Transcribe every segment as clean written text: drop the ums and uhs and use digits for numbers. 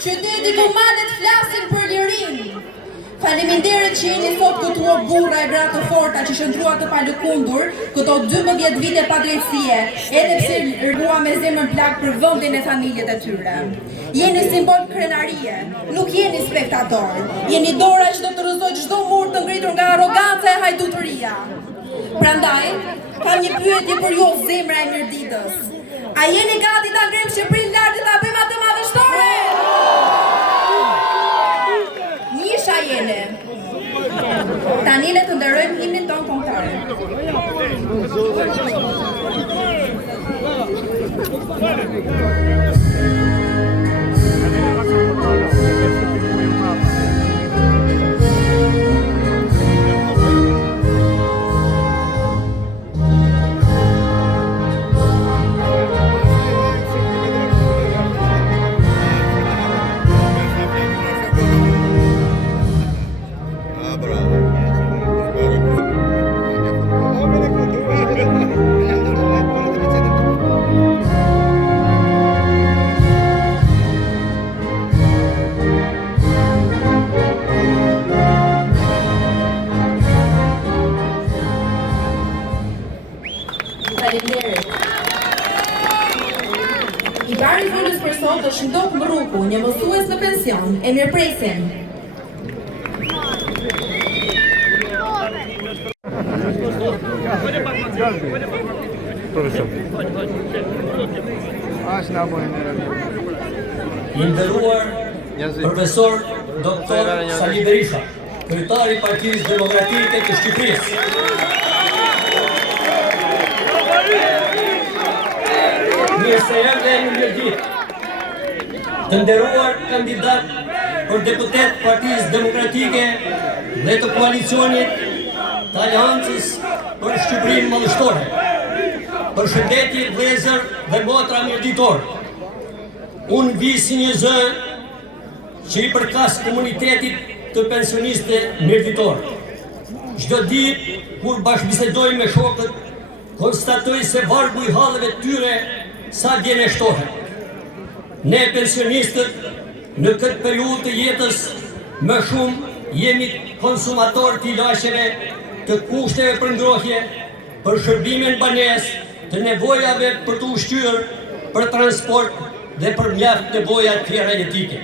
Qyteti ku malet flasin për lirin. Faleminderit që jeni sot këtu o burra e gra të forta që shëndrua të palëkundur këto 12 vite pa drejtësie, edhe pse rrugua me zemrën plak për vendin e familjet e tyre. Jeni simbol krenarie, nuk jeni spektator. Jeni dora që do të rrëzoj çdo mur të ngritur nga arroganca e hajdutëria. Prandaj, kam një pyetje për ju, zemra e Mirditës. A jeni gati ta ngrem Shqipërinë lart dhe ta bëjmë atë madhështore? Njisha jene. Tani le të nderojmë himnin ton kombëtar. I pari folës për sot është Ndok Mruku, një mësues në pension. E mirëpresim. Profesor. I nderuar profesor Dr. Sali Berisha, kryetari i Partisë Demokratike të Shqipërisë. Mirë se erdhe në Mirëditë. Të nderuar kandidat për deputet Partisë Demokratike dhe të koalicionit të Aleancës për Shqipërinë Mallështore. Përshëndetje vëllezër dhe motra mirëditor. Unë vi si një zë që i përkas komunitetit të pensioniste mirëditor. Çdo ditë kur bashkëbisedoj me shokët, konstatoj se vargu i hallëve tyre sa djene shtohet. Ne pensionistët në këtë periudhë të jetës më shumë jemi konsumator të ilashjeve, të kushteve për ngrohje, për shërbime në banesë, të nevojave për të ushqyer, për transport dhe për mjaft nevoja tjera jetike.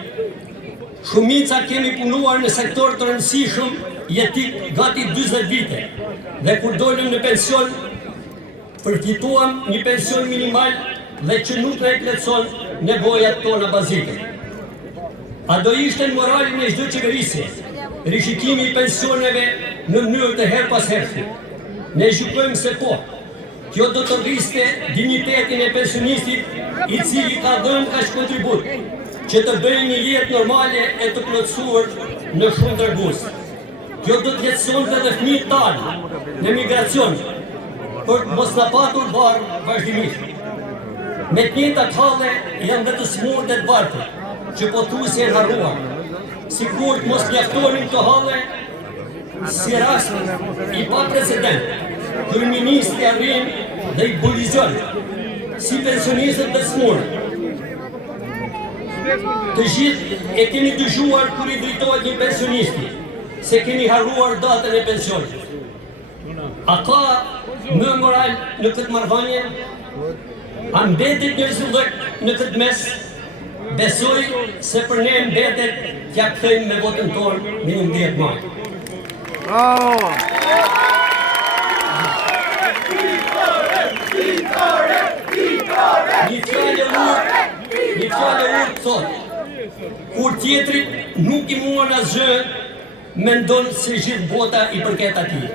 Shumica kemi punuar në sektor të rëndësishëm jetik gati 40 vite dhe kur dolëm në pension, përfituam një pension minimal dhe që nuk ne plotëson nevojat tona bazike. A do ishte në moralin e çdo qeverisje rishikimi i pensioneve në mënyrë të her pas herë? Ne gjykojmë se po. Kjo do të rriste dignitetin e pensionistit i cili ka dhënë kaq kontribut që të bëjë një jetë normale e të plotësuar në shumë tregus. Kjo do të lehtësonte edhe fëmijët tanë në migracion për të mos na patur barë vazhdimisht. Me të njëjtat halle janë dhe të smurë dhe të bartë, që po thuajse janë harruar. Sikur të mos mjaftonin këto halle, si rast i pa precedent, kryeministri arrin dhe i bulizon si pensionistët dhe smurë. Të gjithë e keni dëgjuar kur i drejtohet një pensionisti se keni harruar datën e pensionit. A ka më moral në këtë marrëdhënie? A mbetet një rrezullok në këtë mes? Besoj se për ne mbetet t'ja kthejmë me votën tonë në 11 maj. Një fjallë urtë thot, kur tjetrit nuk i muan asgjë, mendon se gjithë bota i përket atij.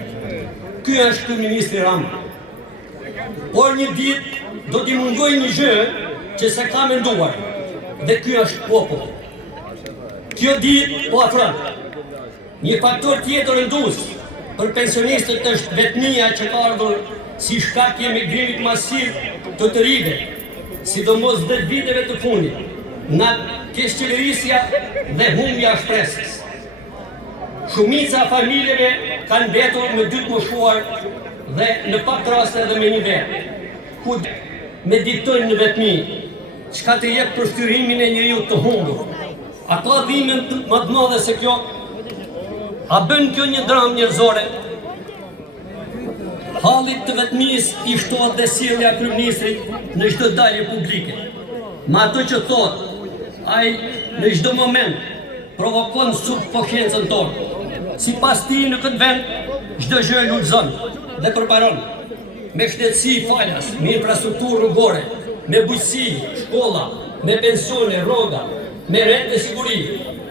Ky është kryeministri Rama. Por një ditë do t'i mungoj një gjë që se ka menduar, dhe ky është popull. Kjo ditë po afron. Një faktor tjetër rëndues për pensionistët është vetmia që ka ardhur si shkak i emigrimit masiv të të rive, sidomos 10 viteve të fundit, nga keqërisja dhe humbja e shpresës. Shumica familjeve kanë mbetur me dy të moshuar dhe në pak raste edhe me një vetë, ku meditojnë në vetmi, çka të jep përshtyrimin e njeriu të humbur. A ka dhimbje më të madhe se kjo? A bën kjo një dramë njerëzore? Hallit të vetmis i shtohet dhe sjellja e kryeministrit në çdo dalje publike. Ma ato që thot, ai në çdo moment provokon subkonsciencën tonë. Sipas tij në këtë vend çdo gjë lulëzon dhe përparon. Me shtetësi falas, me infrastrukturë rrugore, me bujqësi, shkolla, me pensione, rroga, me rente siguri,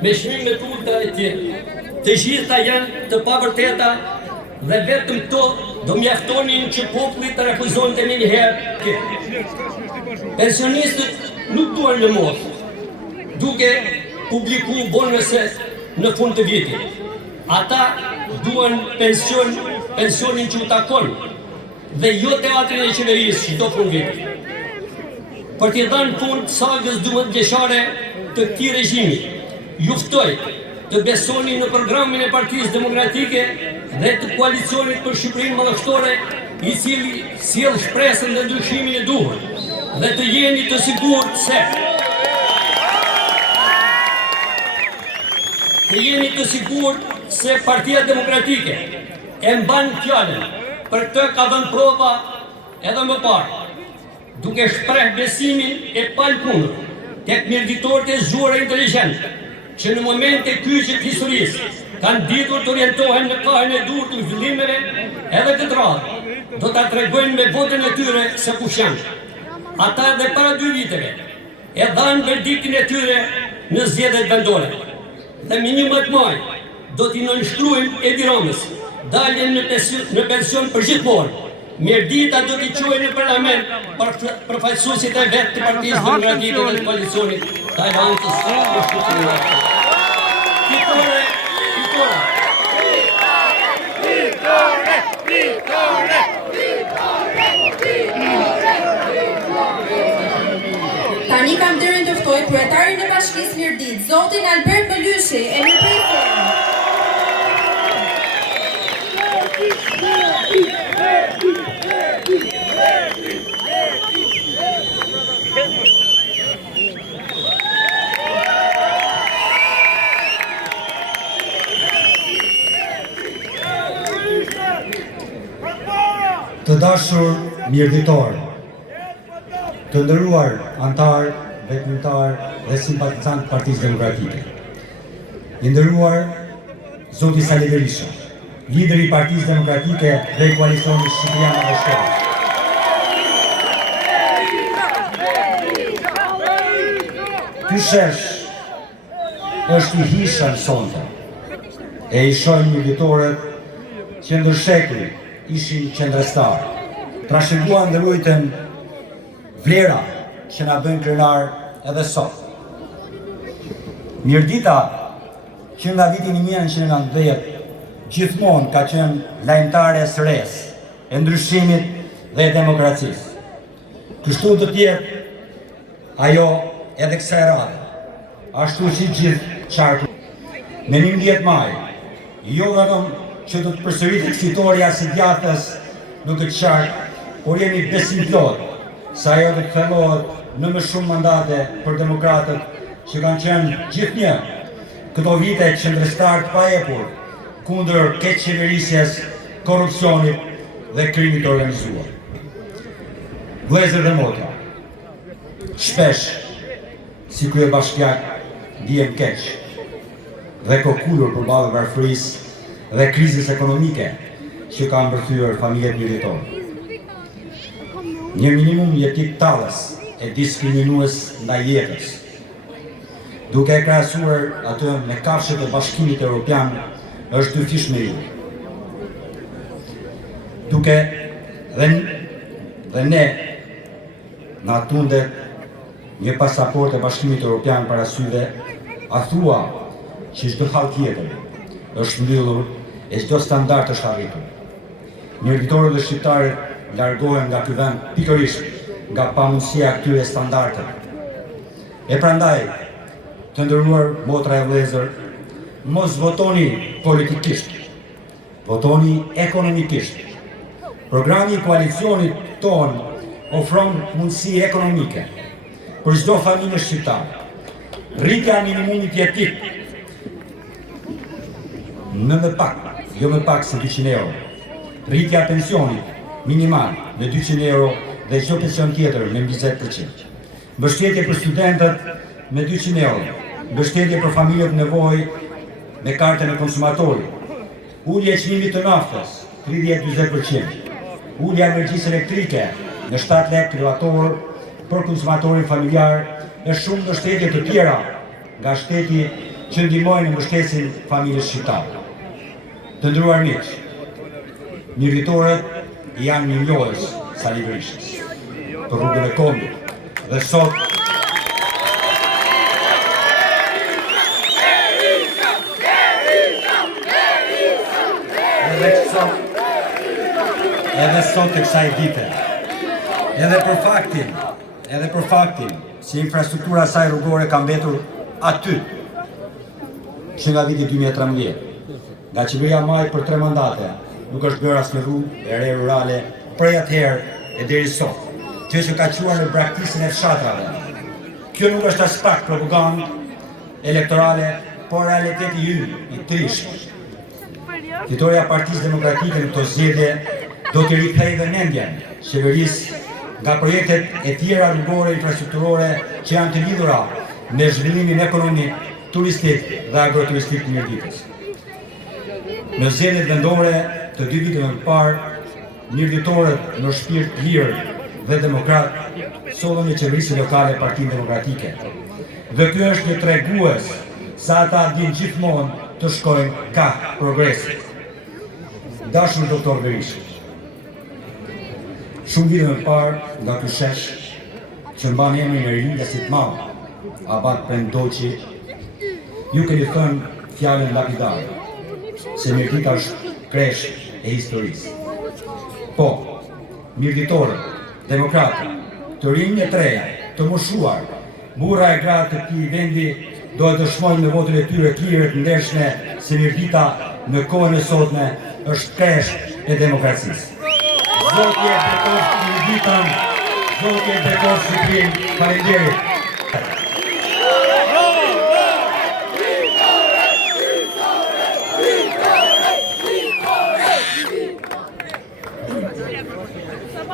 me çmime të ulta e tjerë. Të gjitha janë të pavërteta dhe vetëm to do mjaftonin që populli të refuzonte me njëherë këtë. Pensionistët nuk duan në moshë, duke publiku bonuse në fund të vitit. Ata duan pensionin që u takon dhe jo teatrin e qeverisë çdo fund viti. Për t'i dhënë fund sagës 12 vjeçare të këtij regjimi, ju ftoj të besoni në programin e Partisë Demokratike dhe të koalicionit për Shqipërinë Mallështore, i cili sjell shpresën dhe ndryshimin e duhur, dhe të jeni të sigurt se Partia Demokratike e mban fjalën. Për këtë ka dhënë prova edhe më parë, duke shpreh besimin e palpundur tek mirëditorët e zgjuar e inteligjent, që në momente kyçe të historisë kanë ditur të orientohen në kahën e dur të zhvillimeve, edhe këtë radhë do ta tregojnë me votën e tyre se kush janë. Ata edhe para 2 viteve e dhanë verdiktin e tyre në zgjedhjet vendore. Dhe me 11 maj do t'i nënshkruajmë Edi Ramës daljen në pension për gjithmonë. Mirdita do t'i quajë në parlament përfaqësuesit e vetë të Partisë Demokratike dhe të koalicionit Tajlandës në shqiptar. Fitore, fitore. Tani kam dërin të ftoj kryetarin e Bashkisë Mirdit, zotin Albert Bëlyshi, e mirëpritur. Të dashur mirëditor, të nderuar antar, veprimtar dhe simpatizant Partisë Demokratike. I nderuar zoti Sali Berisha, lideri i Partisë Demokratike dhe i koalicionit Shqipërian Bashkëkohës. Ky shesh është i hishën sonte, e i shojnë mirëditorët që ndër shekuj ishin qendrestar. Trashëguan dhe rujtën vlera që na bën krenar edhe sot. Mirdita që nga viti 1990 gjithmonë ka qenë lajmtare e sëres, e ndryshimit dhe e demokracisë. Kështu të tjetë ajo edhe kësaj radhe, ashtu si gjithë qarku. Në 11 maj, jo vetëm që do të përsëritet fitoria së djathtës në këtë qark, por jemi besim plot se ajo do të thellohet në më shumë mandate për demokratët që kanë qenë gjithnjë këto vite qendrestar të paepur kundër keqeverisjes, korrupsionit dhe krimit të organizuar. Vëllezër dhe motra, shpesh si kryebashkiak ndihem keq dhe kokullur përballë varfërisë dhe krizës ekonomike që ka mbërthyer familjet mirditore. Një minimum jetik tallës e diskriminues ndaj jetës, duke e krahasuar atë me kafshët e Bashkimit Evropian, është dyfishmëri. Duke dhe ne na tundet një pasaport e Bashkimit Evropian para syve, a thua që çdo hall tjetër është mbyllur e çdo standard është arritur. Mirëditorët dhe shqiptarët largohen nga ky vend pikërisht nga pamundësia këtyre standardeve. E prandaj, të nderuar motra e vëllezër, mos votoni politikisht, votoni ekonomikisht. Programi i koalicionit ton ofron mundësi ekonomike për çdo familje shqiptare. Rritja e minimumit jetik në më pak, jo më pak se 200 euro. Rritja pensionit minimal në 200 euro dhe çdo pension tjetër me 20%. Mbështetje për studentët me 200 euro. Mbështetje për familjet në nevojë me kartën e konsumatorit. Ulje e çmimit të naftës 30-40%. Ulja e energjisë elektrike në 7 lekë kilowattor për konsumatorin familjar dhe shumë mbështetje të tjera nga shteti që ndihmojnë në mbështetjen familjes shqiptare. Të nderuar miq, mirëditorët janë mirënjohës Sali Berishës për rrugën e kombit dhe sot edhe sot e kësaj dite, edhe për faktin si infrastruktura saj rrugore ka mbetur aty që nga viti 2013. Nga qeveria Maj për 3 mandate nuk është bërë asnjë rrugë e re rurale prej atëherë e deri sot, që ka quar në braktisën e fshatrave. Kjo nuk është as pak propagandë elektorale, por realiteti ynë i trishtë. Fitoria e Partisë Demokratike në këto zgjedhje do të rikthejë vëmendjen qeverisë nga projektet e tjera rrugore infrastrukturore që janë të lidhura me zhvillimin ekonomik, turistik dhe agroturistik të Mirditës. Në zgjedhjet vendore të 2 viteve më parë, mirëditorët në shpirt lirë dhe demokrat sollën e qeverisë lokale e Partinë Demokratike. Dhe ky është një tregues sa ata din gjithmonë të shkojnë ka progresi. Dashur doktor Berisha, shumë vite më parë nga ky shesh që mban emrin e rindesit të madh, Abat Pendoqi, ju keni thënë fjalën lapidare, se Mirdita është kresh e historisë. Po, mirditorët, demokratët, të rinj e treja, të moshuar, burra e gratë të këtij vendi do të dëshmojnë me votën e tyre të lirë të ndershme se Mirdita në kohën e sotme është kresh e demokracisë. Zoti e bekosh Mirditën, Zoti e bekosh Shqipërinë, faleminderit.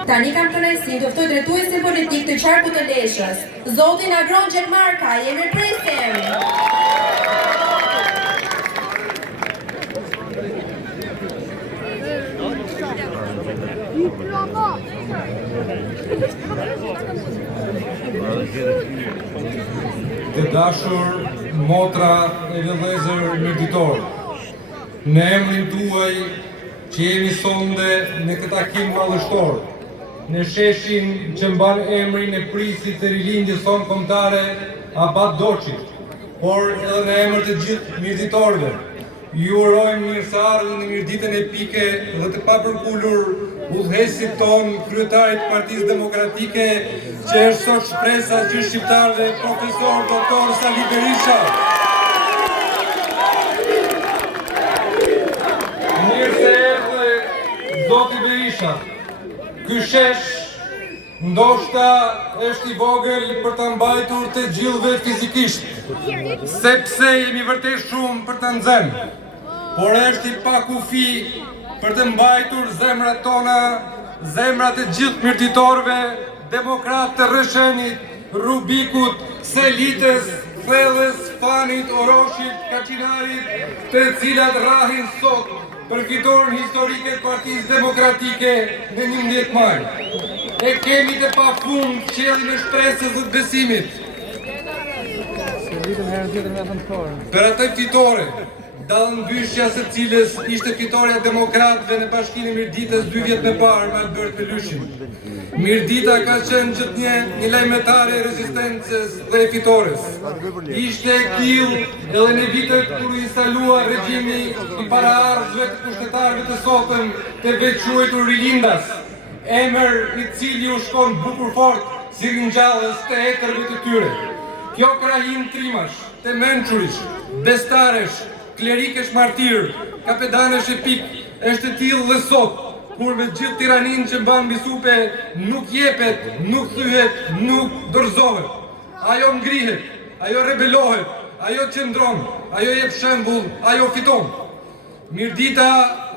Tani kam kënaqësinë të ftoj drejtuesin politik të qarkut të Leshës, zotin Agron Gjelmarka, jemi presim. Të dashur motra e vëllezër mirditor, në emrin tuaj që jemi sonde në këtë takim madhështor, në sheshin që mban emrin e prisit të rilindjes son kombëtare Abat Doçit, por edhe në emër të gjithë mirditorëve, ju urojmë mirëseardhjen në mirditën epike dhe të papërkullur udhëheqësit ton, kryetarit të Partisë Demokratike, që është sot shpresa e gjithë shqiptarëve, profesor doktor Sali Berisha. Mirë se erdhe zoti Berisha. Ky shesh ndoshta është i vogël për ta mbajtur të gjithëve fizikisht, sepse jemi vërtet shumë për ta nxenë, por është i pakufi për të mbajtur zemrat tona, zemrat e gjithë mirditorëve, demokratë të Rrëshenit, Rubikut, Selitës, Thellës, Fanit, Oroshit, Kaçinarit, të cilat rrahin sot për fitoren historike të Partisë Demokratike në 11 maj. E kemi të pafund qiellin e shpresës dhe të besimit. Për atë fitore, dallëmbyshja së cilës ishte fitoria demokratëve në Bashkinë e Mirditës 2 vjet më parë me Albert Belushin. Mirdita ka qenë gjithnjë një lajmëtare e rezistencës dhe e fitores. Ishte e tillë edhe në vitet kur u instalua regjimi i paraardhësve të kushtetarëve të sotëm të veçuar rilindas, emër i cili u shkon bukur fort si ringjallës të etërve të tyre. Kjo krahim trimash, të mençurish, bestaresh, klerikesh martir, kapedanesh epik, është e tillë dhe sot, kur me gjithë tiranin që mban mbi supe nuk jepet, nuk thyhet, nuk dorëzohet. Ajo ngrihet, ajo rebelohet, ajo qëndron, ajo jep shembull, ajo fiton. Mirdita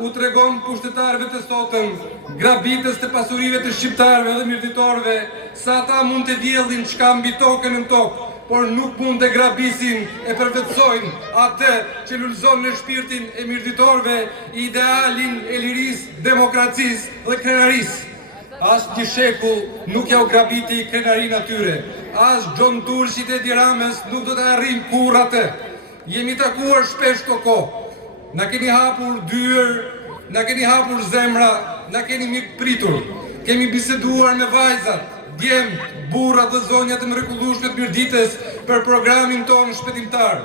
u tregon pushtetarëve të sotëm, grabitës të pasurive të shqiptarëve dhe mirditorëve, sa ata mund të vjellin çka mbi tokën në tokë, por nuk mund të grabisin e përvetsojnë atë që lullzon në shpirtin e mirditorëve idealin e lirisë, demokracisë dhe krenarisë. As një shekull nuk ja u grabiti krenarin atyre, as Gjon Turqit e Edi Ramës nuk do të arrijnë kurrë atë. Jemi takuar shpesh këto kohë, na keni hapur dyer, na keni hapur zemra, na keni mirë pritur, kemi biseduar me vajzat, djemt, burrat dhe zonjat e mrekullueshme të Mirditës për programin tonë shpëtimtar.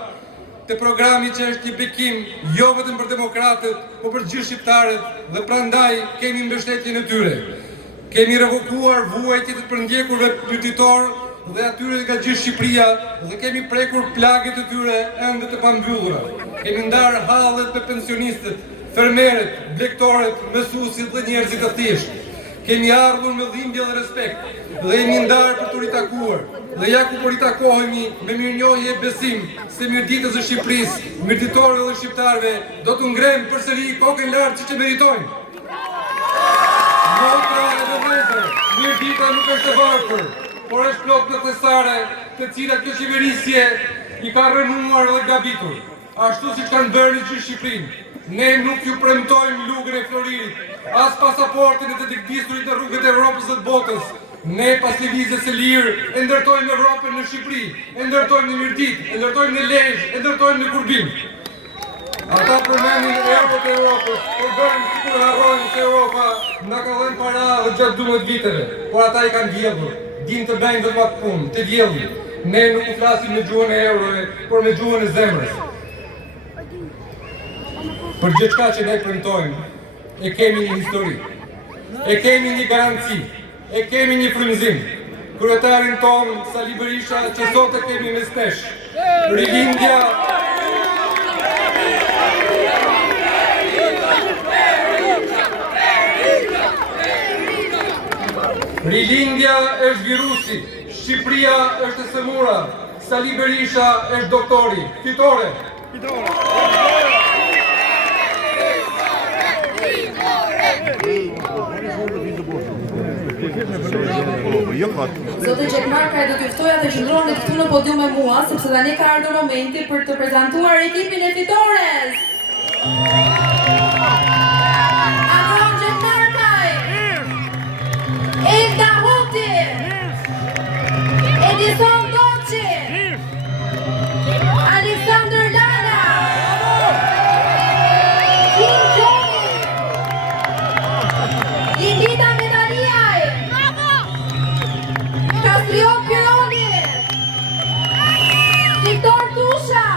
Të programi që është një bekim jo vetëm për demokratët, por për gjithë shqiptarët dhe prandaj kemi mbështetjen e tyre. Kemi revokuar vuajtjet e përndjekurve mirditor dhe atyre nga gjithë Shqipëria dhe kemi prekur plagët e tyre ende të pambyllura. Kemi ndarë hallet me pensionistët, fermerët, blegtorët, mësuesit dhe njerëzit të thjeshtë. Kemi ardhur me dhimbje dhe respekt dhe jemi ndarë për të ritakuar. Dhe ja ku po ritakohemi me mirënjohje e besim se Mirditës së Shqipërisë, mirditorëve dhe shqiptarëve do të ngrem përsëri kokën lart siç e meritojnë. Motra e vëllezër, Mirdita nuk është e varfër, por është plot plotësare, të cilat kjo qeverisje i ka rënuar dhe gabitur. Ashtu siç kanë bërë në gjithë Shqipërinë. Ne nuk ju premtojmë lugën e Floririt, as pasaportin e të dikbisurit në rrugët e Evropës dhe të botës, Ne pas lëvizjes së lirë e ndërtojmë Evropën në Shqipëri, e ndërtojmë në Mirdit, e ndërtojmë në Lezhë, e ndërtojmë në Kurbin. Ata përmenin erët e Europës, por bërën sikur harrojnë se Europa na ka dhënë para gjatë 12 viteve, por ata i kanë vjedhur, din të bëjnë vetëm atë punë, të vjedhin. Ne nuk u flasim me gjuhën e euroje, por me gjuhën e zemrës. Për gjithçka që ne premtojmë, e kemi një histori, e kemi një garanci, e kemi një frymëzim. Kryetarin tonë, Sali Berisha, që sot e kemi mes nesh. Rilindja është virusi, Shqipëria është e sëmura, Sali Berisha është doktori. Fitore! Zotë Gjekmarkaj do t'ju ftoja të qëndroni këtu në podium me mua, sepse tani ka ardhur momenti për të prezantuar ekipin e fitores. Agron Gjekmarkaj, Elda Huti, Edison Doçi, Aleksandr Lala, Kim Joni, Lindita Medaliaj, Kastriot Pironi, Viktor Tusha,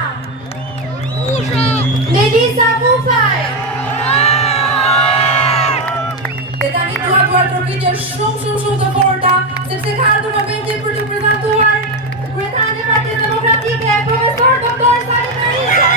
Melisa Bufaj. Dhe tani dua të trokitje shumë të forta, sepse ka ardhur momenti për të prezantuar kryetarin e Partisë Demokratike, profesor doktor Sali Berisha.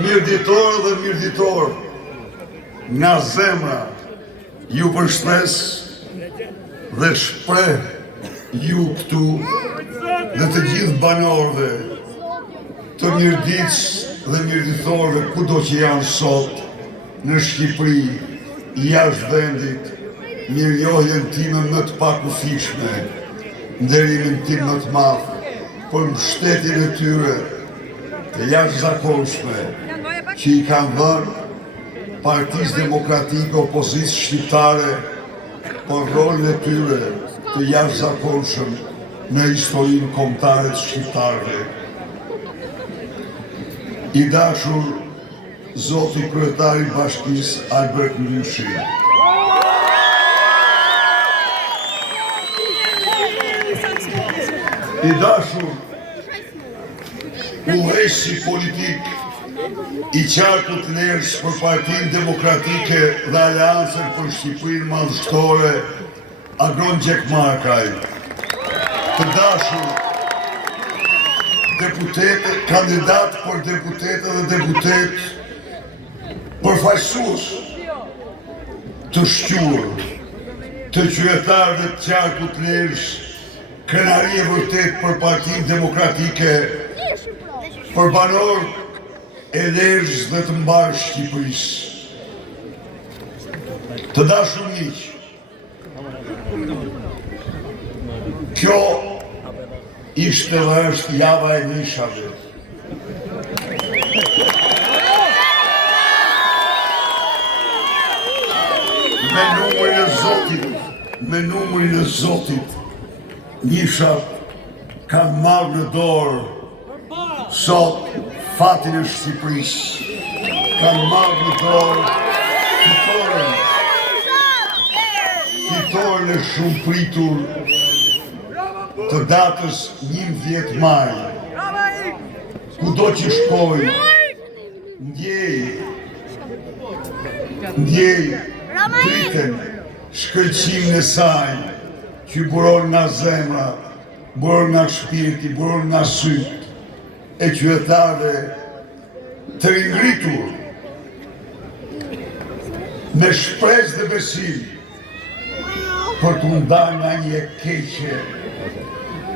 Mirëditor dhe mirëditor, nga zemra ju përshëndes dhe shpreh ju këtu dhe të gjithë banorëve të Mirditës dhe mirëditorëve kudo që janë sot në Shqipëri, jashtë vendit, mirënjohjen time më të pakufishme, nderimin tim më të madh për mbështetjen e tyre të jashtëzakonshme që i kanë dhënë Partisë Demokratike opozitës shqiptare për rolin e tyre të jashtëzakonshëm në historinë kombëtare të shqiptarëve. I dashur Zoti kryetari i Bashkisë Albert Mlyshi. I dashur udhëheqësi politik i qarkut Lezhës për Partinë Demokratike dhe Aleancën për Shqipërinë Madhështore, Agron Gjekmarkaj. Të dashur deputetë, kandidat për deputetë dhe deputet përfaqësues të shquar të qytetarëve të qarkut Lezhës, krenari e vërtet për Partinë Demokratike, për banorë e Lezhës dhe të mbarë Shqipërisë. Të dashur miq, kjo ishte dhe është java e nishave. me numrin e Zotit, njëshat kanë marrë në dorë sot fatin e Shqipërisë, kanë marrë në dorë fitoren e shumë pritur të datës 11 maj. Kudo që shkoj, ndjej dritën, shkëlqimin e saj, që buron nga zemra, buron nga shpirti, buron nga syt, e qytetarëve të ringritur, me shpresë dhe besim, për të ndarë nga një keqe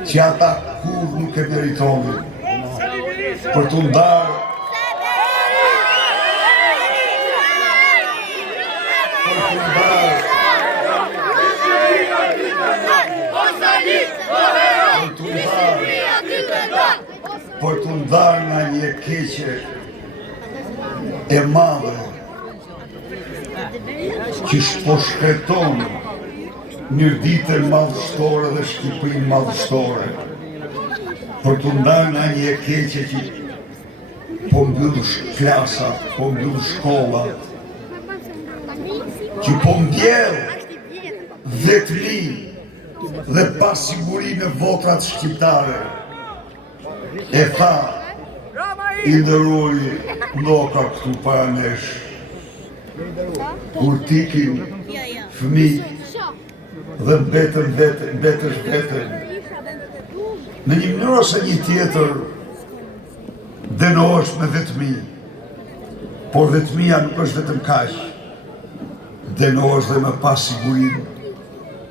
që ata kur nuk e meritonin, për të ndarë për të ndarë nga një keqe e madhe që po shkreton mirditën madhështore dhe Shqipërinë madhështore, për të ndarë nga një keqe që po mbyllë klasat, po mbyllë shkollat, që po mbjellë vetëmi dhe pasiguri në votrat shqiptare. E tha, i ndërruri ndoka këtu para nesh, kur tikin fëmi dhe mbetësh vetën, në një mënyrë ose një tjetër, dënohesh me vetëmi, por vetëmia nuk është vetëm kaq, dënohesh dhe me pasigurin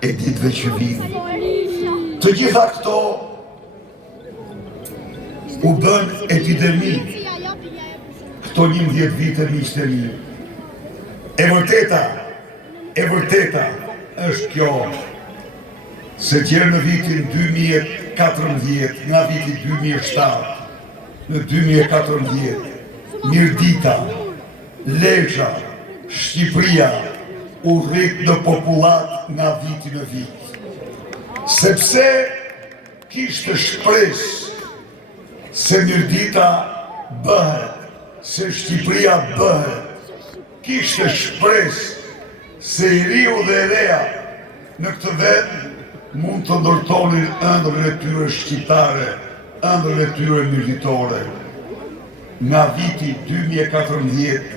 e ditëve që vinë. Të gjitha këto u bën epidemi, këto 11 vite miqtë e mi. E vërteta është kjo, se gjerë në vitin 2014, nga vitin 2007, në 2014, Mirdita, Lezhë, Shqipëria u rrit në popullat nga viti në vit. Sepse kishte shpresë se Mirdita bëhet, se Shqipëria bëhet, kishte shpresë se i riu dhe e reja në këtë vend mund të ndërtonin ëndrën e tyre shqiptare, ëndrën e tyre mirditore. Nga viti 2014,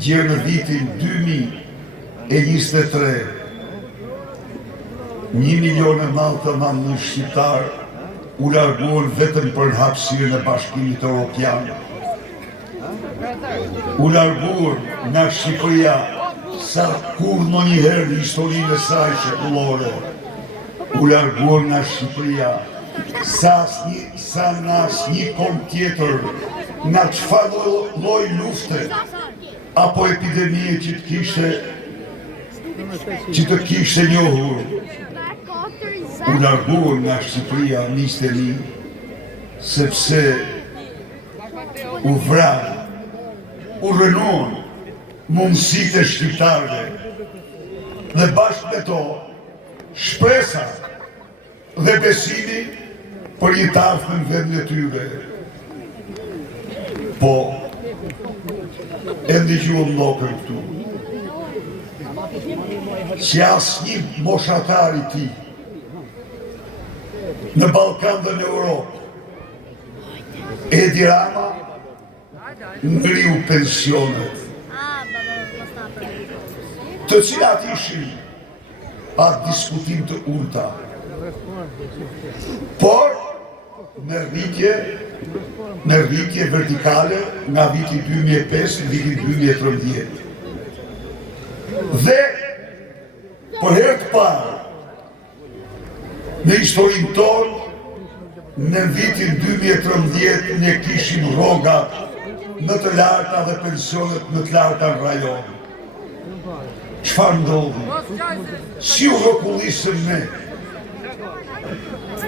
gjerë në vitin 2023, 1.990.000 shqiptar u larguan vetëm për në hapësirën e Bashkimit Evropian. U larguan nga Shqipëria sa kur në njëherë në historinë e saj shekullore. U larguan nga Shqipëria sa nga asnjë kom tjetër, nga çfarë lloj lufte apo epidemie që të kishte njohur. U larguan nga Shqipëria miqtë e mi, sepse u vranë, u rënuan mundësitë e shqiptarëve dhe bashkë me to shpresa dhe besimi për një tafë në vendin e tyre. Po, e ndigjuam lokën këtu, që asnjë moshatar i tij në Ballkan dhe në Europë, Edi Rama ngriu pensionet, të cilat ishin atë diskutim të ulta, por me rritje vertikale nga viti 2005 në vitin 2013. Dhe për herë të parë në historinë tonë, në vitin 2013 ne kishim rrogat më të larta dhe pensionet më të larta në rajon. Çfarë ndodhi? Si u rrotullisëm ne?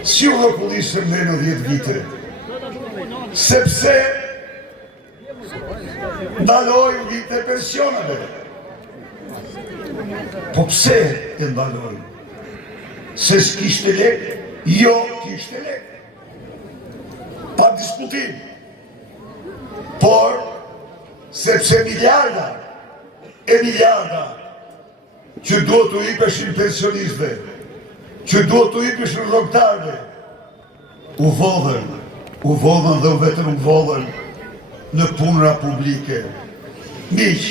Si u rrotullisëm ne në 10 vite? Sepse ndaloi vite pensioneve. Po pse e ndaloj? Se s'kishte lek? Jo, kishte lek. Pa diskutim. Por, sepse miliarda e miliarda që duhet të ipeshin pensionistëve, që duhet të ipeshin rrogtarëve, u vodhen dhe vetëm u vodhen në punëra publike. Miq,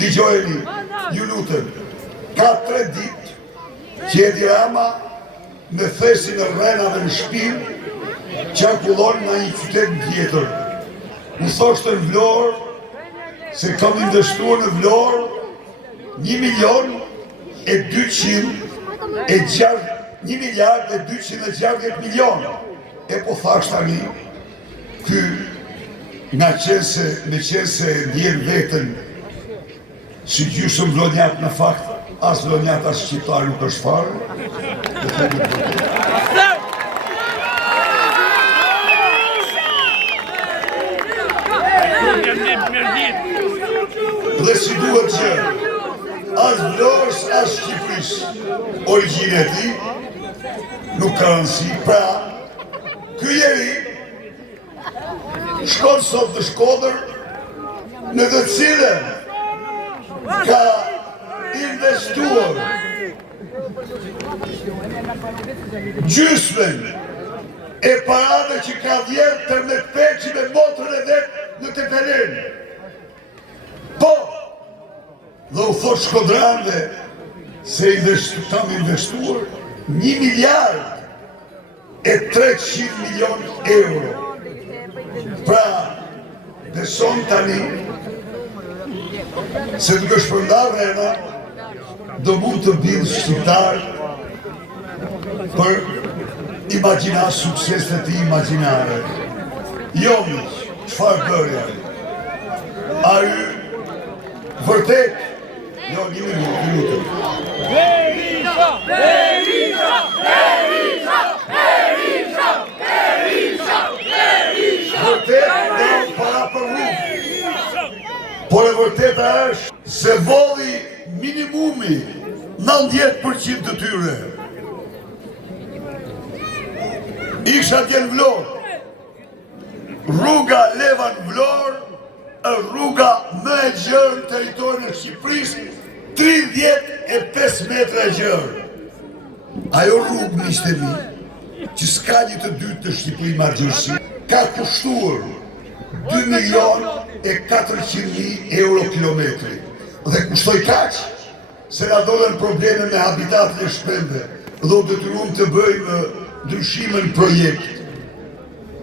dëgjojeni, ju lutem, ka 3 ditë që Edi Rama me thesin e rrenave në shpinë qarkullon në një qytet tjetër. Më thoshtë në Vlorë, se kam investuar në Vlorë 1 miliard e 260 milion. E po thash tani, ky me qenë se ndjen vetën si gjysëm vlonjat në fakt, as vlonjat as shqiptar nuk është farë. Dhe si duhet që as Vlorës, as Shqipëris origjinë e tij nuk ka rëndësi. Pra, ky njeri shkon sot në Shkodër, në të cilën ka investuar gjysmën e parave që ka vjerë tërmet peqi me motrën e vetë në Tepelen. Po, dhe u thot shkodranve se kam investuar 1 miliard e 300 milion euro. Pra, beson tani se duke shpërndar rrena do mund të bindë shqiptar për imagjina sukses të ti imagjinare. Jo, miq, çfarë bërja? A ju vërtet, jo, një minutë. Berisha! Berisha! Berisha! Berisha! Berisha! Berisha! Vërtet dhe para për rrugë. Por e vërteta është se vodhi minimumi 90% të tyre isha t'jen Vlorë. Rruga Levan Vlorë është rruga më e gjerë në teritorin e Shqipërisë, 35 metra e gjerë. Ajo rrugë, miqtë e mi, që s'ka një të dytë të Shqipëri margjërsi, ka kushtuar 2.400.000 euro kilometri. Dhe kushtoj kaq, se na dolën probleme me habitatin e shpende, dhe u detyruam të bëjmë ndryshimin projekt.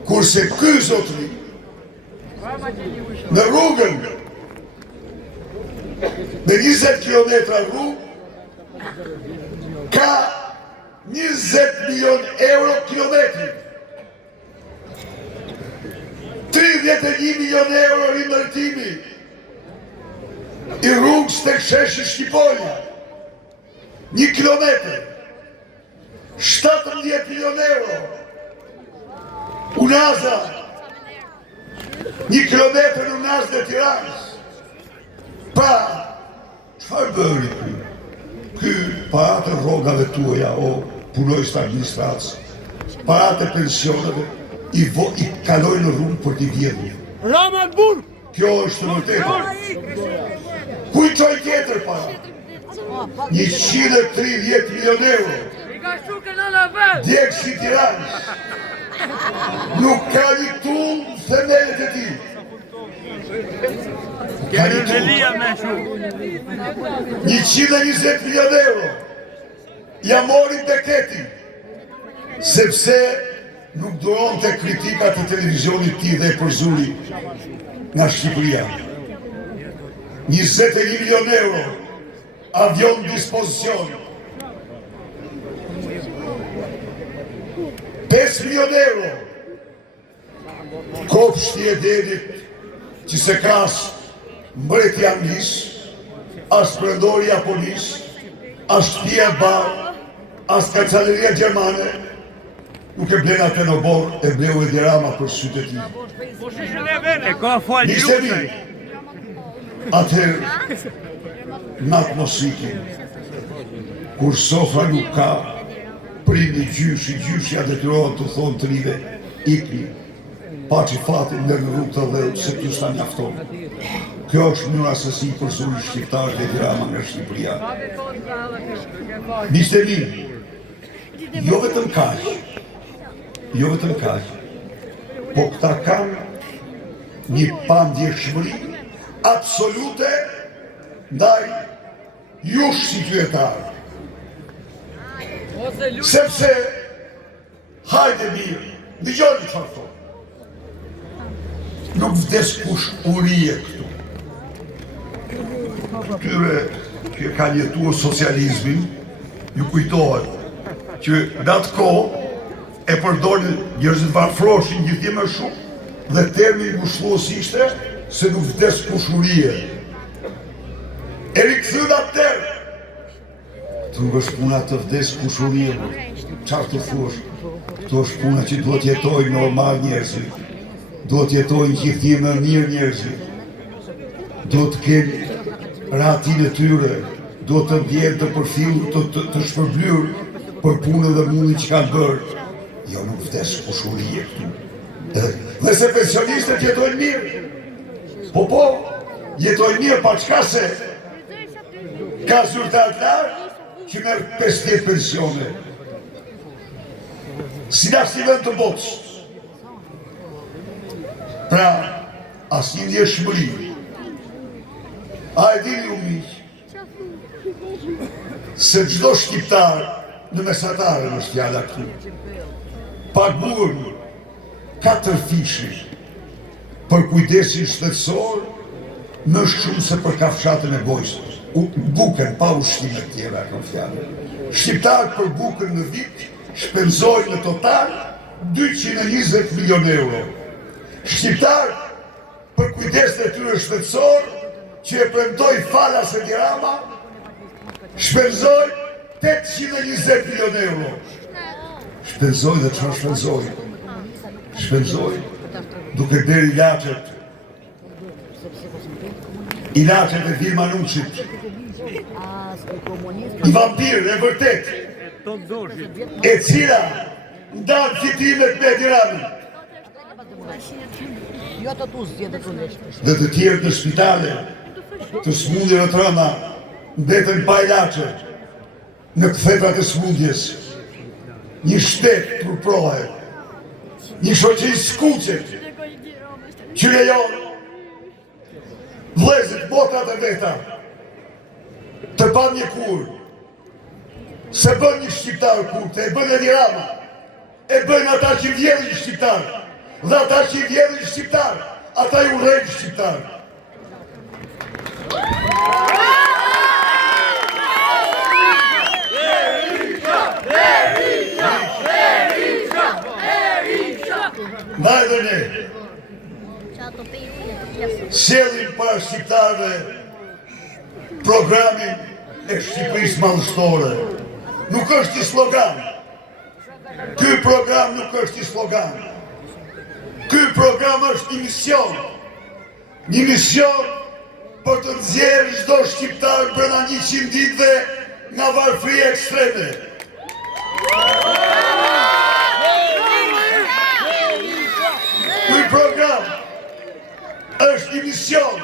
Kurse ky zotri, në rrugën, me 20 km rrugë, ka 20 milion euro kilometri. 31 milion euro rinërtimi i rrugës të sheshi Shqiponia. 1 kilometër. 17 milion euro. Unaza. 1 kilometër në Unazë dhe Tiranës. Pra, çfarë bëri ky? Ky paratë rrogave tuaja, o punojës të administratës, paratë pensioneve, i kaloj në rrumë për t'i vjedhur. Raman Bur! Kjo është të vërtetë. Kujtoj tjetër para? 130 milion euro. Djekë si Tiranës. Nuk ka një tull në themelet e ti. Ka një tull. 120 milion euro. Ja mori beketin. Sepse nuk duron të kritikat e televizionit ti dhe e përzuri nga Shqipëria. 21 milion euro, avion dispozicion. 5 milion euro, kopshti e dedit që se kas mbëreti Anglis, as prendori Japonis, as shtëpia barë, as kanceleria Gjermane, nuk e blena të në borë, e bleu Edi Rama për sytë e ti. Nisemi, atëherë, në atmosfikin, kur sofra nuk ka, prindi gjyshi a detyrohet të thonë të rive, ikni, pa që fatin në rrugë të dhe se kjo s'ta njafton. Kjo është mënyra se si përsuri shqiptarë dhe Tirana nga Shqipëria. Miqtë e mi, jo vetëm kaq, po këta kanë një pandjeshmëri absolute ndaj jush si qytetarë. Sepse, hajde mirë, dëgjoni çfarë thonë. Nuk vdes kush urije këtu. Këtyre që kanë jetuar socializmin, ju kujtohet që në atë kohë e përdorin njerëzit varfroshin gjithë më shumë dhe termini ngushëllues ishte se nuk vdes kush urije. E rikthyn atë term. Të nuk është puna të vdes kush urije, çfarë të thuash? Këto është puna që duhet jetojnë normal njerëzit. Duhet jetojnë gjithë më mirë njerëzit. Duhet të kenë ratin e tyre, duhet të ndjenë të përfillur, të shpërblyer për punën dhe mundin që kanë bërë. Jo, nuk vdes kush urije këtu. Dhe se pensionistët jetojnë mirë. Po, jetojnë mirë pa çka se ka zyrtar larë që merr 50 pensione. Si dashni vend të botës. Pra, asnjë ndjeshmëri. A e dini ju miq, se çdo shqiptar në mesatare është fjala këtu. Paguën 4 fishi për kujdesin shtetësor më shumë se për kafshatën e bojës. Bukën pa ushqime tjera kanë fjallë. Shqiptarët për bukën në vit shpenzojnë në total 220 milion euro. Shqiptarët për kujdesin e tyre shtetësor që e premtoi Falas e Tirana shpenzojnë 820 milion euro. Shpenzojnë dhe çfarë shpenzojnë? Shpenzojnë duke bërë ilaçet e firma Nuçit. I vampirë e vërtet, e cila ndan fitimet me Tiranën. Dhe të tjerë në spitale, të smundjeve të rënda, mbeten pa ilaçe në ktheprat e smundjes. Një shtet turprohet, një shoqëri skuqet, që lejon vëllezërit botrat e veta të bën një kur, se bën një shqiptar kur, të e bën e Tirana, e bën ata që vjedhin shqiptar, dhe ata që vjedhin shqiptar, ata ju urrejnë shqiptar. Ndaj dhe ne sjellim para shqiptarëve programin e Shqipërisë madhështore. Nuk është i slogan. Ky program nuk është i slogan. Ky program është një mision. Një mision për të nxjerrë çdo shqiptar brenda 100 ditëve nga varfëria ekstreme. Ky program është një mision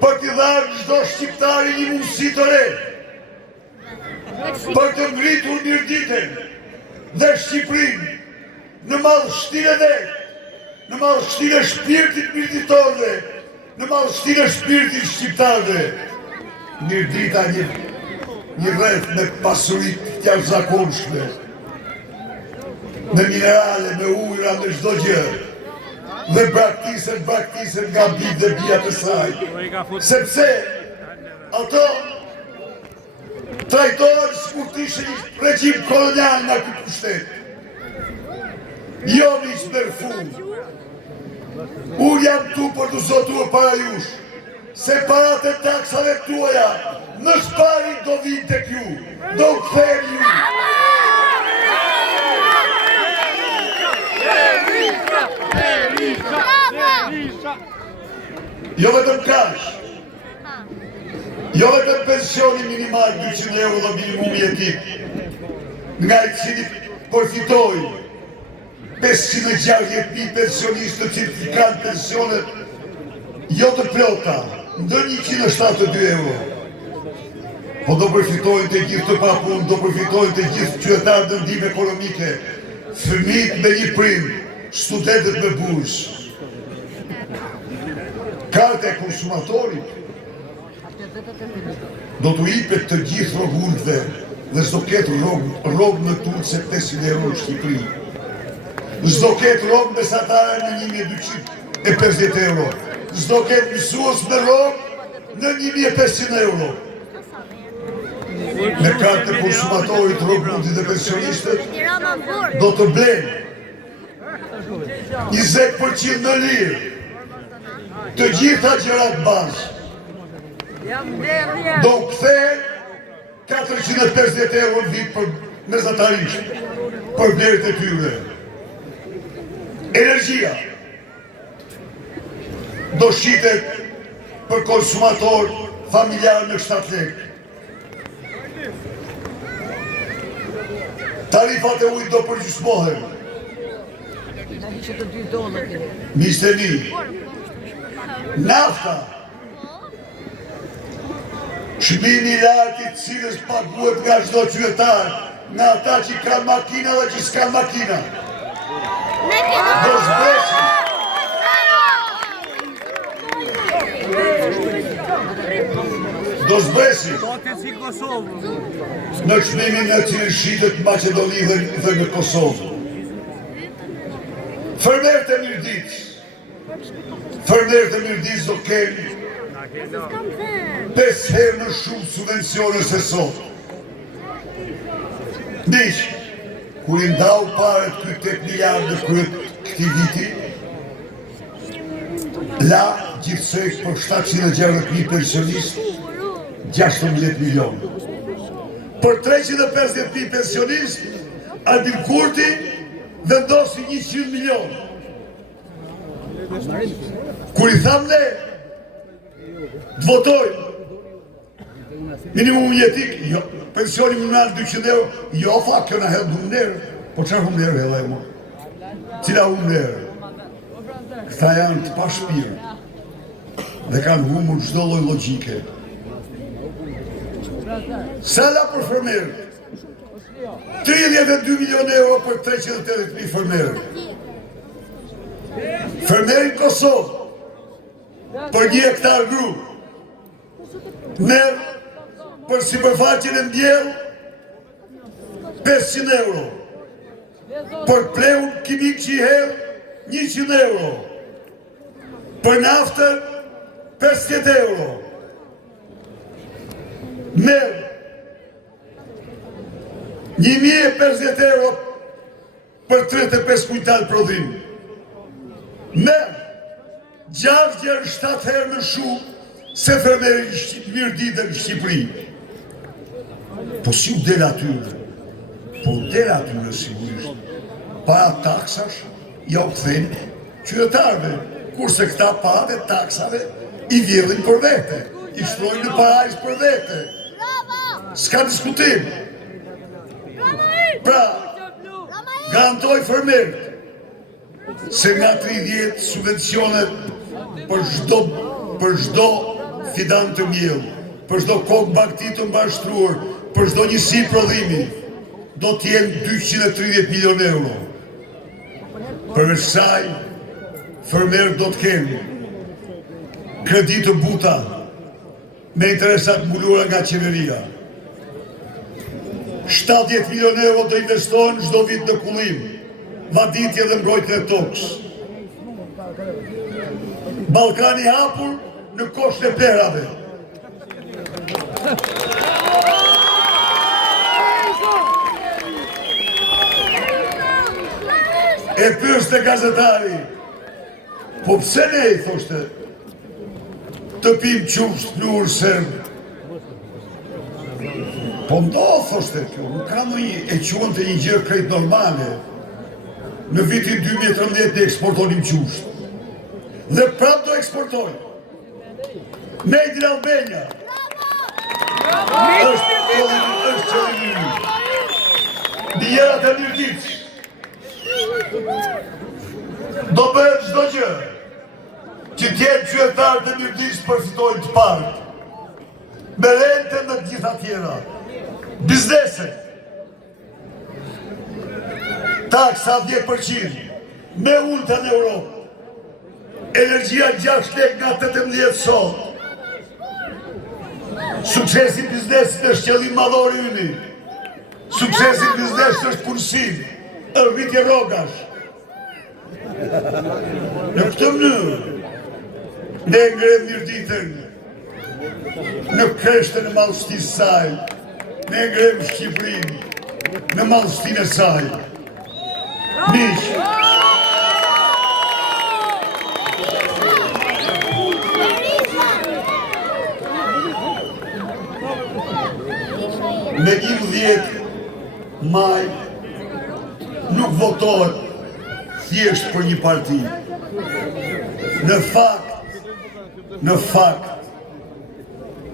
për t'i dhënë çdo shqiptari një mundësi të re, për të ngritur mirëditën dhe Shqipërinë në madhështinë e vet, në madhështinë e shpirtit mirëditorëve, në madhështinë e shpirtit shqiptarëve. Mirëdita një rreth me pasuri të jashtëzakonshme, me minerale, me ujëra, me çdo gjë. Dhe braktisën nga bitë dhe bijat e saj. Sepse ato trajtohen sikur të ishte një regjim kolonial nga ky pushtet. Jo miq mërfund. Unë jam tu për të zotuar para jush, se parat e taksave tuaja në shpari do vinë tek ju, do u kthehen ju. Jo vetëm kaq, Jo vetëm pensioni minimal 200 euro dhe minimumi jetik, nga i cili përfitoj 560.000 pensionistë të cilë kanë pensionet jo të plota, ndër 172 euro. Po do përfitojnë të gjithë të papunë, do përfitojnë të gjithë qytetarët në ndihmë ekonomike, fëmijët me një primë, studentët me bursë. Karta e konsumatorit do të jepet të gjithë rrogullëve dhe s'do ketë rrogë në Turqi se 500 euro në Shqipëri. S'do ketë rrogë mesatare në 1250 euro. S'do ketë mësues me rrogë në 1500 euro. Me kartë e konsumatorit, rrogullët dhe pensionistët do të blenë 20% në lirë të gjitha gjërat bazë. Do kthehen 450 euro në vit për mesatarisht për blerët e tyre. Energjia do shitet për konsumator familjar në 7 lekë. Tarifat e ujit do përgjysmohen. Miqtemi, nafta, çmimi i lartë i cilës paguhet nga çdo qytetar, nga ata që kanë makina dhe që s'kanë makina. Do zbresin. Do zbresin në çmimin në cilin shitet Maqedoni dhe në Kosovë. Fermerët e Mirdis do kenë 5 herë në shumë subvencione se sot. Miq, kur I ndau paret këto 8 miliardë këtij viti, la gjithsej për 760.000 pensionistë 16 milionë. Për 350.000 pensionistë, Albin Kurti vendosi 100 milionë. Kur I tham ne, të votojmë minimum jetik, jo, pensioni minimal 200 euro, jo fa, kjo na hedh humnerë, po çfarë humnerë hedh ai më? Cila humnerë? Këta janë të pashpirë dhe kanë humbur çdo lloj logjike. Sala për fermerët, 32 milionë euro për 380.000 fermerë. Fermeri në Kosovë, për 1 hektar gru, merë për sipërfaqen e mbjellë 500 euro, për pleun kimik që I herë 100 euro, për naftën 50 euro. Merë 1.050 euro për 35 kujtal prodhim. Merë 6-7 herë më shumë se fermeri Mirditën në Shqipëri. Po si U del atyre? Po U del atyre sigurisht. Para taksash, ja U kthejnë qytetarëve, kurse këta parat e taksave I vjedhin për vete, I shtrojnë në parajs për vete. S'ka diskutim. Pra, garantoj fermerët se nga 30 subvencionet për çdo fidan të miell, për çdo kokë bagti të mbashtruar, për çdo njësi prodhimi, do të jenë 230 milionë euro. Përveç kësaj, fermerët do të kenë kredi të buta me interesat mbuluara nga qeveria. 70 milionë euro do investohen çdo vit në kullim, vaditje dhe mbrojtje e tokës. Ballkani hapur në koshën e perave. E pyeste gazetari, po pse ne I thoshte të pim qumsht plur serb? Po ndodh, thoshte kjo, nuk ka ndonjë, e quante një gjë krejt normale. Në vitin 2013 ne eksportonim qumsht. Dhe prap do eksportojmë. Made in Albania. Është qëllimi. Ligerat e Mirditës do bëhet çdo gjë që tjetë qytetarët e Mirditës përfitojnë të parë. Me rente në të gjitha tjera. Biznese. Taksa 10%. Me ulta në Europë. Energjia 6 lek nga 18 sot. Suksesi biznesit është qëllim madhor i yni. Suksesi biznesit është punësim, është rritje rrogash. Në këtë mënyrë, ne ngrem Mirditën në kreshtën e madhështisë saj, ne ngrem Shqipërinë në madhështinë e saj. Miq, me 11 maj nuk votohet thjesht për një parti. Në fakt,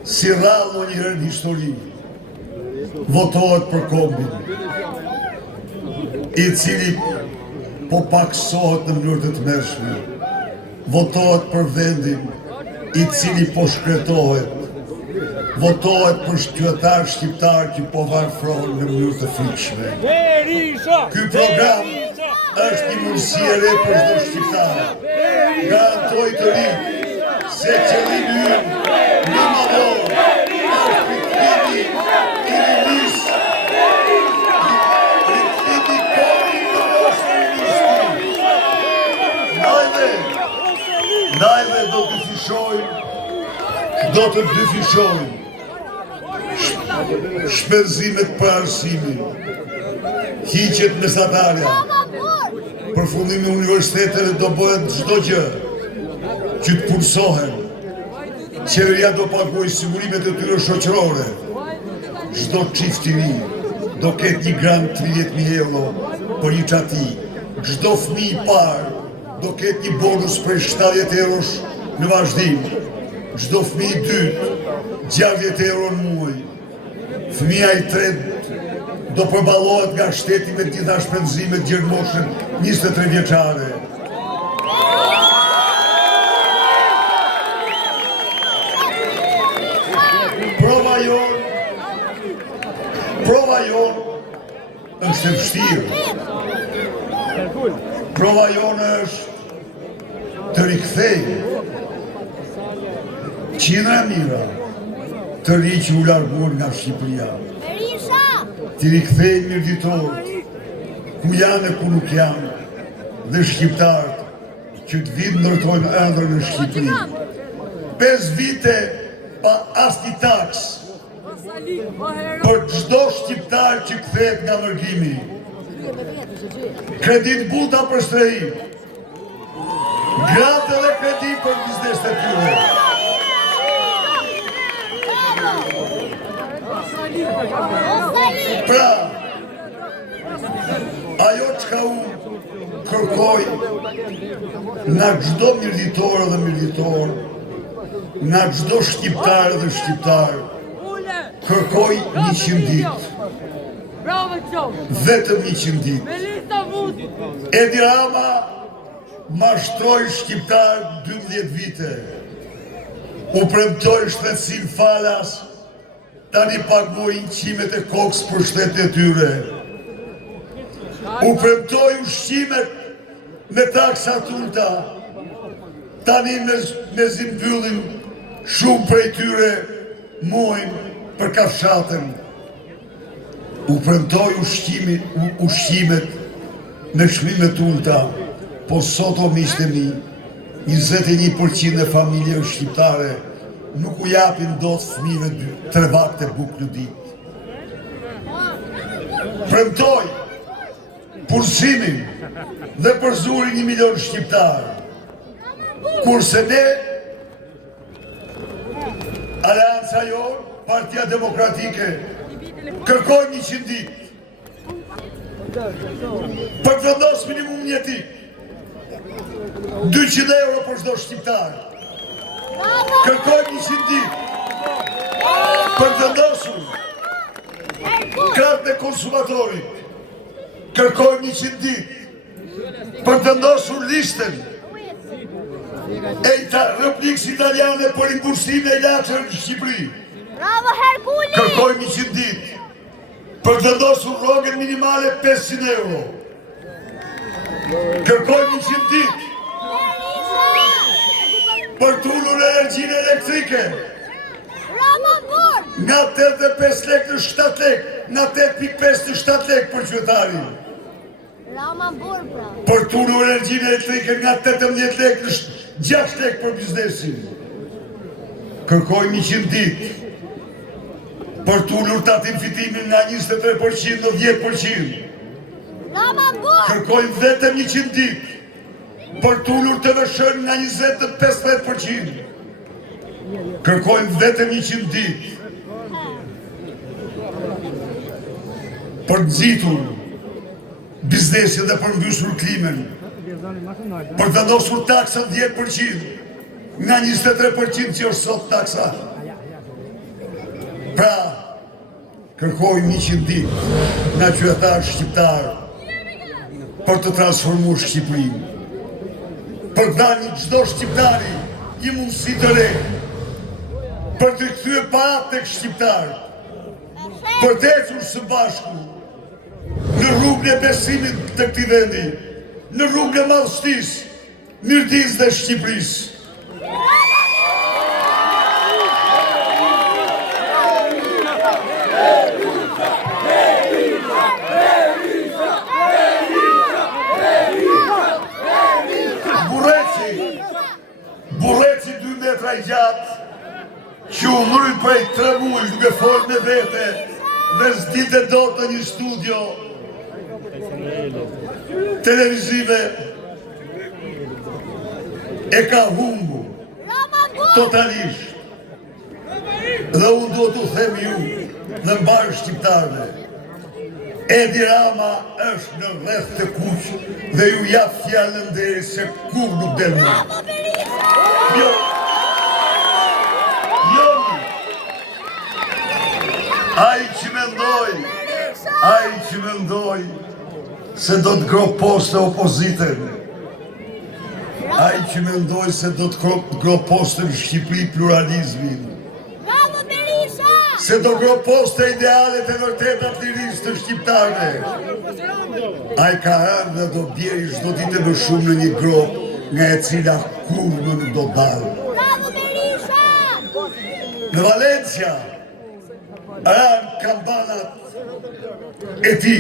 si rrallë njëherë në histori, votohet për kombin, i cili po paksohet në mënyrë të tmerrshme. Votohet për vendin, i cili po shkretohet. Votohet për qytetar shqiptar që po varfrohen në mënyrë të frikshme. Ky program është një mundësi e re për çdo shqiptar. Garantoj të rinj se qëllimi ynë më madhor është rikthimi i rinisë, rikthimi i kohës të mosministit. Ndajme do të dyfishojmë shpenzimet për arsimin, hiqet mesatarja, përfundimi universiteteve do bëhet çdo gjë që të punësohen, qeveria do paguajë sigurimet e tyre shoqërore, çdo çift i ri do ketë një grant 30.000 euro për një çati, çdo fëmijë i parë do ketë një bonus për 70 eurosh në vazhdim, çdo fëmijë i dytë 60 euro në muaj. Fëmija i tretë do përballohet nga shteti me gjitha shpenzimet gjermoshën 23 vjeçare. Prova jonë është e vështirë. Prova jonë është të rikthejmë qindra mira të ri që u larguar nga Shqipëria. Të rikthejmë mirëditorët, ku janë e ku nuk janë, dhe shqiptarët që të vinë ndërtojnë ëndrën në Shqipëri. 5 vite pa asnjë taks për çdo shqiptar që kthehet nga largimi. Kredit buta për shtrehim, gratë dhe kredit për bizneset e tyre. Pra, ajo çka unë kërkoj nga çdo mirëditor dhe mirëditor, nga çdo shqiptar dhe shqiptar, kërkoj 100 ditë. Vetëm 100 ditë. Edi Rama mashtroi shqiptar 12 vite. U premtoi shtetësim falas, tani paguajnë qimet e kokës për shtetet e tyre. U premtoi ushqimet me taksa të ulta, tani me zimbyllin shumë prej tyre mojnë për kafshatën. U premtoi ushqimet me çmime të ulta, po sot o miqtë e mi, 21% e familjeve shqiptare nuk u japin dot fëmijëve 3 vakte bukë në ditë. Premtoi punësimin dhe përzurin 1 milion shqiptar. Kurse ne, Aleanca jonë, Partia Demokratike, kërkojmë 100 ditë për të vendosur minimum jetik. 200 euro për çdo shqiptar. Kërkojmë 100 ditë për të vendosur konsumatorit. Kërkojmë 100 ditë për të ndosur listën e Republikës Italiane për imbursimin e ilaçeve në Shqipëri. Bravo Herkuli! Kërkojmë 100 ditë për të ndosur rrogën minimale 500 euro. Kërkojmë 100 ditë për të ulur energjinë elektrike nga 85 lek në 7 lek, nga 8.5 në 7 lek për qytetarin. Për të ulur energjinë elektrike nga 18 lek në 6 lek për biznesin. Kërkojmë 100 ditë për të ulur tatim fitimin nga 23% në 10%. Kërkojmë vetëm 100 ditë për të ulur të vëshën nga 20 në 15%. Kërkojmë vetëm 100 ditë për nxitur biznesin dhe për mbysur klimën, për të ndosur taksa 10% nga 23% që është sot taksa. Pra, kërkojmë 100 ditë nga qytetarë shqiptarë për të transformuar Shqipërinë, për të dhënë çdo shqiptari një mundësi të re, për të kthyer paratë tek shqiptarët, për të ecur së bashku në rrugën e besimit të këtij vendi, në rrugën e madhështisë, mirëdijës dhe Shqipërisë. Burreci 2 metra i gjatë, që u mërën prej 3 muaj duke folë me vete dhe s'dite do të një studio televizive, e ka humbu totalisht. Dhe unë do t'u them ju dhe mbarë shqiptarve, Edi Rama është në rreth të kuq dhe ju jap fjallën deri se kur nuk delë. Ai që mendoj se do të groposte opozitën, ai që mendoj se do të groposte në Shqipëri pluralizmin, se do groposte idealet e vërteta të lirisë të shqiptarëve, ai ka rënë dhe do bjeri çdo ditë më shumë në një grop nga e cila kur më nuk do dalë. Në Valencia ranë kampanat e ti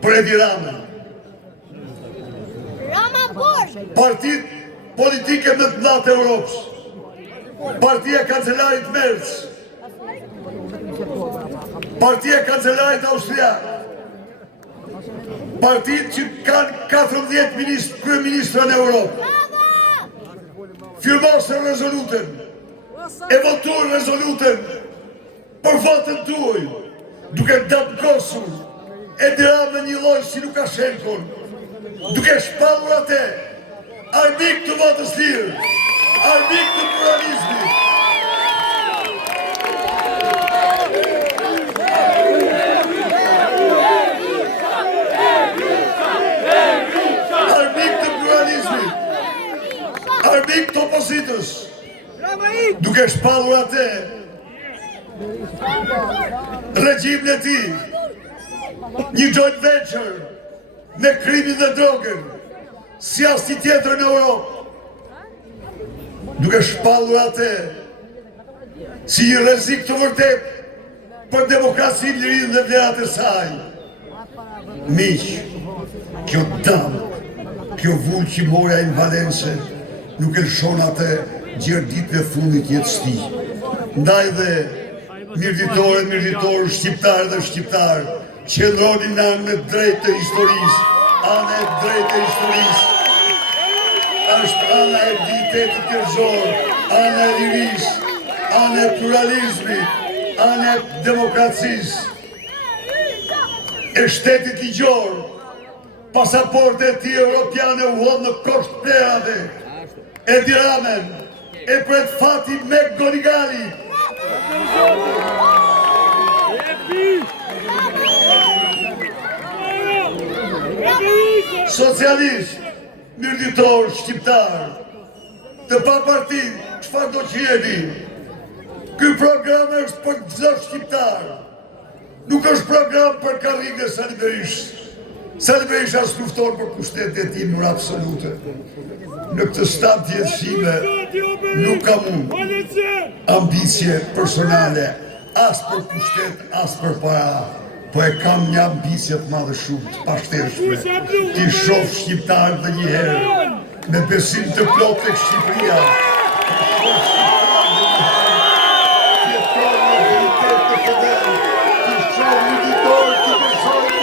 për Edi Rama. Partit politike më të mëdha të Europës, partia kancelarit Merz, partia kancelarit Austriak, partit që kanë 14 kryeministra në Europë, firmosën rezolutën, e votuar rezolutën për votën tuaj, duke damgosur Edi Ramën një lloj si Lukashenkon, duke shpallur atë arbik të votës lirë, arbik të pluralizmit. Arbik të pluralizmit, arbik të opozitës, duke shpallur atë regjimin e tij, një joint venture me krimin dhe drogën, si asnjë tjetër në Europë, duke shpallur atë si një rrezik të vërtet për demokracinë, lirinë dhe vlerat e saj. Miq, kjo dam, kjo vull që moja në Valence nuk e lëshon atë gjerë ditën e fundit jetës tij. Ndaj dhe mirëditorë, shqiptarë dhe shqiptarë, qëndroni në anë drejtë të historisë, anë e drejtë të historisë, është anë e dignitetit njerëzor, anë e lirisë, anë e pluralizmit, anë e demokracisë, e shtetit ligjor, pasaporte e ti europiane u hodhë në kosht plerave, Edi Ramen, e pret fati me Gonigali. socialist, mirëditor, shqiptar, të pa parti, çfarë do që jeni. Ky program është për çdo shqiptar. Nuk është program për karrige Sali Berisha. Sali Berisha është luftor për pushtetin e tij në absolute. Në këtë stad jetësime nuk kam unë ambicje personale, as për pushtet, as për para. Po e kam një ambicje të madhe shumë të pashtershme. Ti shoh shqiptarë dhe njëherë me besim të plot tek Shqipëria. Ti shoh një ditor të besoj